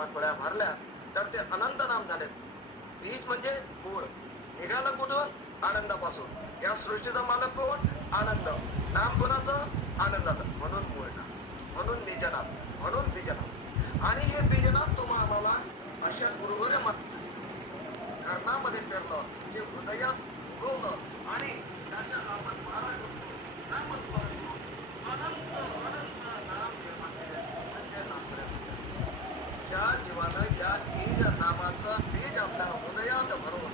पाणपोळ्या भरल्या तर ते अनंत नाम झाले. बीज म्हणजे मूळ. निघालं कुठून? आनंदापासून. या सृष्टीचा मालक कोण? आनंद. नाम कोणाचं? आनंदाचं. म्हणून मूळ नाम, म्हणून निजनाम, म्हणून बीजनाम. आणि हे बीजनाम तुम्हाला अशा गुरुवर कर्णामध्ये पेरलं, जे हृदयात उगवलं आणि त्याच्या आपण मारा करतो, नामस्मरण करून अनंत अनंत नाम निर्माण केले. म्हणजे नामस्मरण. ज्या जीवानं या बीज नामाचं बीज आपल्या हृदयात भरून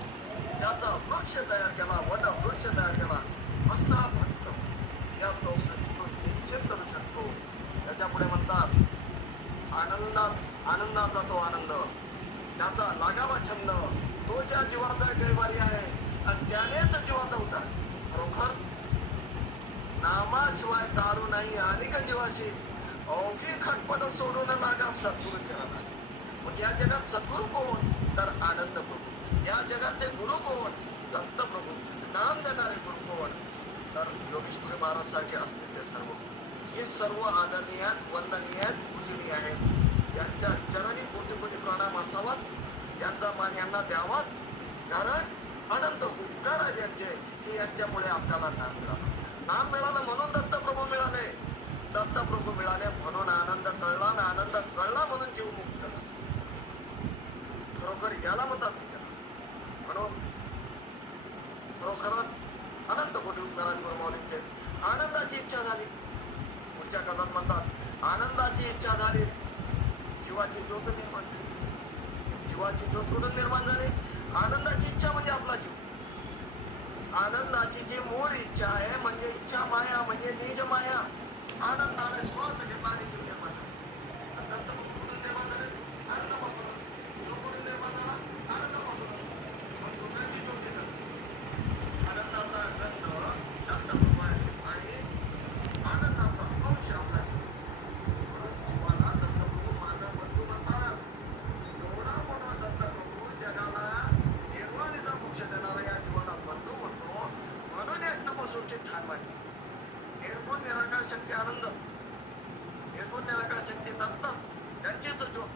ज्याचा वृक्ष तयार केला, वट वृक्ष तयार केला, असा भक्त या चौसष्टीतून निश्चित करू शकतो. त्याच्या पुढे म्हणतात आनंदाचा तो आनंद, त्याचा लागावा छंद, तो ज्या जीवाचा कैवारी आहे आणि त्यानेच जीवाचा उतार. खरोखर नामाशिवाय दारू नाही अनेक जीवाशी अवघी खटपट सोडून लागा सद्गुरू चरणाशी. मग या जगात सद्गुरू कोण? तर आनंद प्रभू. या जगाचे गुरु कोण? दत्त प्रभू. नाम देणारे गुरु कोण? तर योगेश्वरी महाराज सारखे असतील ते सर्व. हे सर्व आदरणीय, वंदनीय, पूजनीय आहेत. यांच्या चरणी कोटी कोटी प्रणाम असावाच, यांचा मान यांना द्यावाच. कारण अनंत उपकार आहेत यांचे, की यांच्यामुळे आपल्याला नाम मिळाला. नाम मिळालं म्हणून दत्तप्रभू मिळाले. दत्तप्रभू मिळाले म्हणून आनंद कळला, आणि आनंद कळला म्हणून जीव मुक्त झाला. खरोखर याला म्हणतात म्हणून खरोखरच अनंत कोटी उपकार गुरु माऊलींचे. आनंदाची इच्छा झाली. पुढच्या कथात म्हणतात आनंदाची इच्छा झाली, जीवाची ज्योत निर्माण झाली. जीवाची ज्योत कुठून निर्माण झाली? आनंदाची इच्छा म्हणजे आपला जीव. आनंदाची जी मूळ इच्छा आहे म्हणजे इच्छा माया, म्हणजे निज माया. आनंदाने श्वास घेतला आणि जीव निर्माण झाला. कुठून निर्माण झाले? आनंदापासून. जो कुठून निर्माण झाला? आनंदापासून. मग दुसऱ्याची ज्योत निर्माण. आनंदाचा गंध जास्त प्रमाण आणि आनंदाचा अंश आपला जीव. म्हणून जीवाला दत्तप्रभू माझा बंधू म्हणतात. एवढा मोठा दत्तप्रभू जगाला निर्वाणीचा मोक्ष देणारा या जीवाला बंधू म्हणतो. म्हणून एक नमस्सूची ठाण मांडली. निर्गुण निराकार शक्ती आनंद, निर्गुण निराकार शक्ती दत्तच, त्यांचीच ज्योत.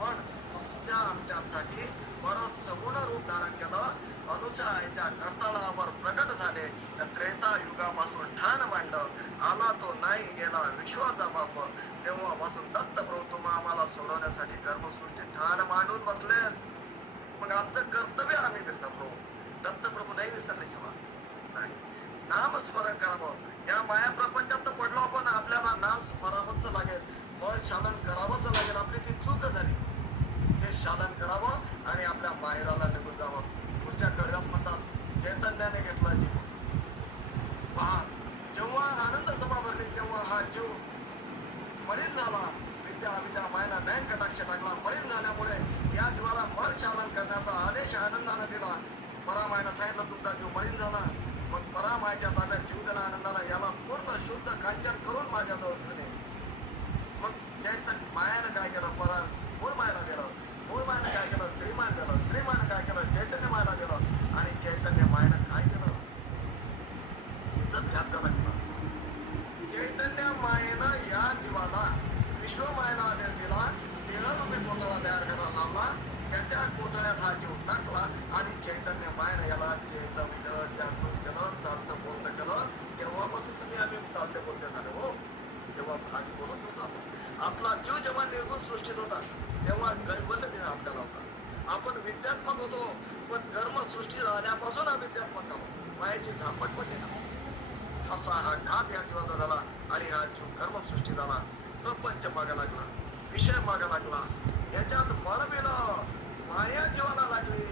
पण तुमच्या आमच्यासाठी बरंच सगुण रूप धारण केलं. अनुसयाच्या करताळावर प्रगट झाले. त्रेता युगापासून ठाण मांडलं. आला तो नाही गेला विश्वाचा बाप. तेव्हापासून दत्तप्रभू तुम्हा आम्हाला सोडवण्यासाठी कर्मसृष्टी ठाण मांडून बसले. मग आमचं कर्तव्य आम्ही विसरलो. दत्तप्रभू नाही विसरले जेव्हा नाही. नामस्मरण करावं. या माया प्रपंचात पडलो आपण. आपल्याला नाम स्मरावंच लागेल, बळ शालन करावंच लागेल. आपली ती चूक झाली, हे शालन करावं आणि आपल्या माहेराला निघून जावं. पुढच्या कळ्यात म्हणतात चैतन्याने घेतला जीव. पहा, जेव्हा आनंद सभा भरली तेव्हा हा जीव मलिन झाला. विद्या अविद्या मायला नयन कटाक्ष टाकला. मलिन झाल्यामुळे या जीवाला मल शालन करण्याचा आदेश आनंदाने दिला. परामायनं सांगितलं तुमचा जीव मलिन झाला. मग परामायच्या ताब्यात जीव दिला आनंदाला. याला पूर्ण शुद्ध कांचन करून माझ्याजवळ झाले. मग चैतन्य मायानं काय केलं? मूळ मायला गेलं. मूळ मायनं काय केलं? श्रीमान गेलं. श्रीमानं काय केलं? चैतन्य मायला गेलं. आणि चैतन्य मायनं काय केलं? चैतन्य मायेनं या जीवाला विश्वमायेला आदेश दिला. देहरूपी कोथळा तयार करायला लावला. त्याच्या कोथळ्यात हा जीव टाकला आणि चैतन्य मायनं याला चेतविलं, जागृत केलं, चालतं बोलतं केलं. तेव्हापासून तुम्ही आम्ही चालते बोलते झाले हो. तेव्हा आम्ही बोलत होतो. आपला जीव जेव्हा निर्गुण सृष्टीत होता तेव्हा कैवल्य दिन आपल्याला होता. आपण विद्यात्मक होतो, पण कर्मसृष्टी झाल्यापासून अविद्यात्मक झालो. मायाची झापट पडली ना. असा हा घात या जीवाचा झाला आणि हा जीव कर्मसृष्टी झाला. प्रपंच मागा लागला, विषय मागा लागला. याच्यात बळबिलं माया जीवाला लागली.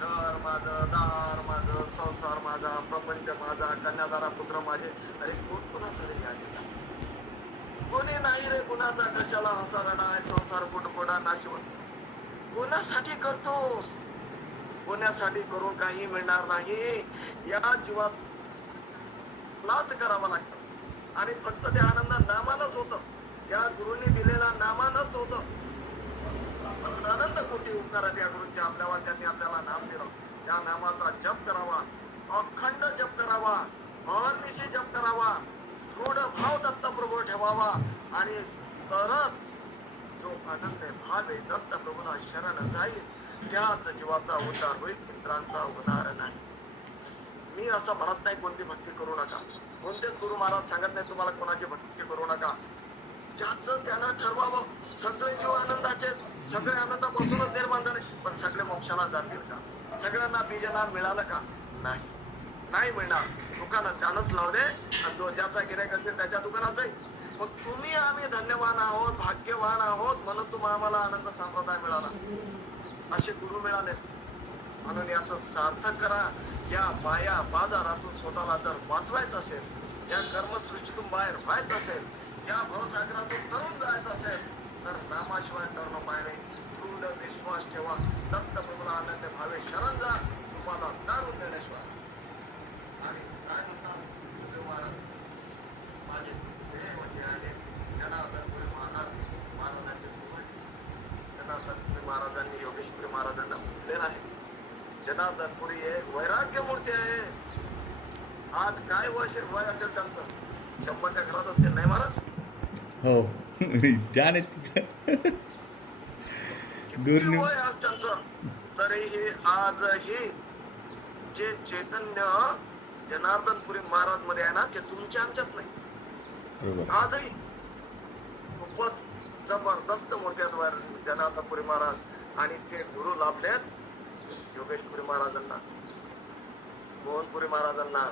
घर माझं, दार माझं, संसार माझा, प्रपंच माझा, कन्यादारा पुत्र माझे. अरे कोण कोणाचं रे या जगात? कोणी नाही रे कुणाचा. कशाला असा रडाय संसार कुटकोडा नाशिवंत. कोणासाठी करतोस? कोणासाठी करून काही मिळणार नाही. या जीवात लाच करावा लागतं. आणि फक्त ते आनंद नामानच होतं. या गुरुंनी दिलेल्या नामानच होतं. अनंत कोटी उपकारात या गुरुंच्या आपल्याला, त्यांनी आपल्याला नाम दिलं. त्या नामाचा जप करावा, अखंड जप करावा, अहर्निशी जप करावा, दृढ भाव दत्तप्रभू ठेवावा. आणि तरच जो जो आनंद भावे दत्त प्रभूला शरण जाईल त्याच जीवाचा उद्धार होईल, चित्रांचा होणार नाही. मी असं म्हणत नाही कोणती भक्ती करू नका, कोणतेच गुरु महाराज सांगत नाही तुम्हाला कोणाची भक्ती करू नका. ज्याचं त्यानं ठरवावं. सगळे जीव आनंदाचे, सगळे आनंदापासूनच निर्माण झाले, पण सगळे मोक्षाला जातील का? सगळ्यांना बीजनाम मिळालं का? नाही, नाही मिळणार. दुकानात त्यानंच लावले आणि जो ज्याचा गिऱ्हाईक असेल त्याच्या दुकानात जाईल. मग तुम्ही आम्ही धन्यवान आहोत, भाग्यवान आहोत म्हणून तुम्हाला आम्हाला आनंद संप्रदाय मिळाला, असे गुरु मिळाले. म्हणून याचं सार्थक करा. या माया बाजारातून स्वतःला जर वाचवायचं असेल, या कर्मसृष्टीतून बाहेर व्हायचं असेल, या भवसागरातून तरुण जायचं असेल, तर नामाशिवाय करणं पाहिजे. दृढ विश्वास ठेवा. दत्त प्रभूला आनंद भावे शरण जा, तुम्हाला दारून देण्याशिवाय. आणि काय म्हणतात सुखदेव महाराज, माझे देव जे आहे जनार्दनपुरी महाराजांचे पूर्ण जनार्दनपुरी महाराजांनी योगेश्वरी महाराजांना म्हटलेलं आहे. जनार्दनपुरी एक वैराग्य मूर्ती आहे. आज काय वय असेल त्यांचं? 100च्या घरात असतील नाही महाराज? हो त्या किती वय आज त्यांचं? तरीही आजही जे चैतन्य जनार्दनपुरी महाराज मध्ये आहे ना, ते तुमच्या आमच्यात नाही. आजही खूपच जबरदस्त मूर्ती आहेत जनार्दनपुरी महाराज. आणि ते गुरु लाभलेत योगेश्वरी महाराजांना, मोहनपुरी महाराजांना,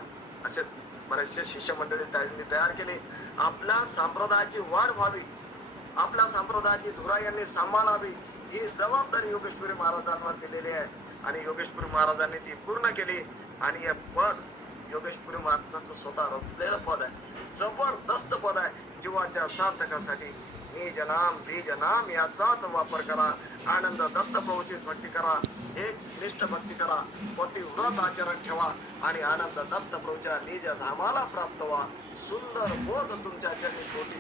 असे बरेचसे शिष्य मंडळी त्यांनी तयार केले. आपल्या संप्रदायाची वाढ व्हावी, आपल्या संप्रदायाची धुरा यांनी सांभाळावी, ही जबाबदारी योगेश्वरी महाराजांवर दिलेली आहे. आणि योगेश्वरी महाराजांनी ती पूर्ण केली. आणि हे पद योगेश्वरी महाराजांचं स्वतः रचलेलं पद आहे, जबरदस्त पद आहे. जीवाच्या सार्थकासाठी निजनाम बीजनाम याचाच वापर करा. आनंद दत्त प्रभूचीच भक्ती करा, एक निष्ठ भक्ती करा, पतिव्रत आचरण ठेवा आणि आनंद दत्त प्रभूच्या निज धामाला प्राप्त व्हा. सुंदर बोध तुमच्या चरणी कोटी